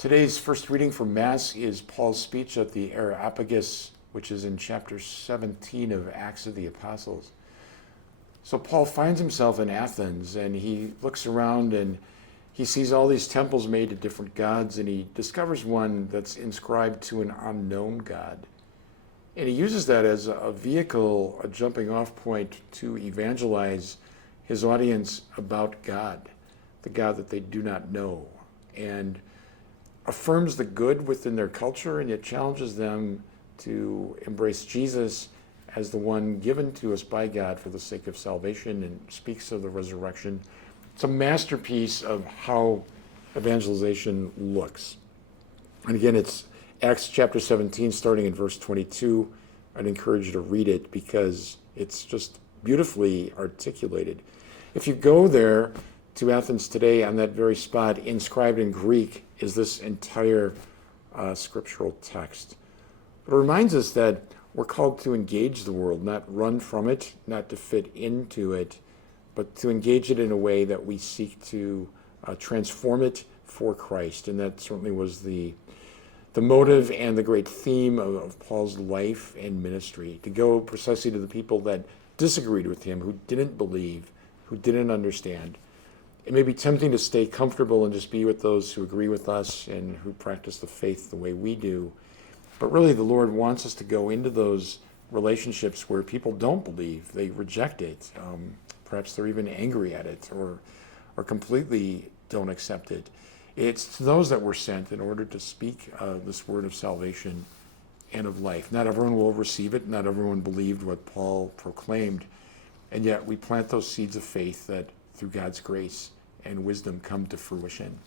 Today's first reading for Mass is Paul's speech at the Areopagus, which is in chapter 17 of Acts of the Apostles. So Paul finds himself in Athens, and he looks around and he sees all these temples made to different gods, and he discovers one that's inscribed to an unknown God. And he uses that as a vehicle, a jumping off point to evangelize his audience about God, the God that they do not know, and affirms the good within their culture, and yet challenges them to embrace Jesus as the one given to us by God for the sake of salvation, and speaks of the resurrection. It's a masterpiece of how evangelization looks. And again, it's Acts chapter 17, starting in verse 22. I'd encourage you to read it because it's just beautifully articulated. If you go there to Athens today, on that very spot, inscribed in Greek, is this entire scriptural text. It reminds us that we're called to engage the world, not run from it, not to fit into it, but to engage it in a way that we seek to transform it for Christ. And that certainly was the motive and the great theme of Paul's life and ministry, to go precisely to the people that disagreed with him, who didn't believe, who didn't understand. It may be tempting to stay comfortable and just be with those who agree with us and who practice the faith the way we do. But really, the Lord wants us to go into those relationships where people don't believe, they reject it. Perhaps they're even angry at it or completely don't accept it. It's to those that we're sent in order to speak this word of salvation and of life. Not everyone will receive it. Not everyone believed what Paul proclaimed. And yet we plant those seeds of faith that through God's grace and wisdom come to fruition.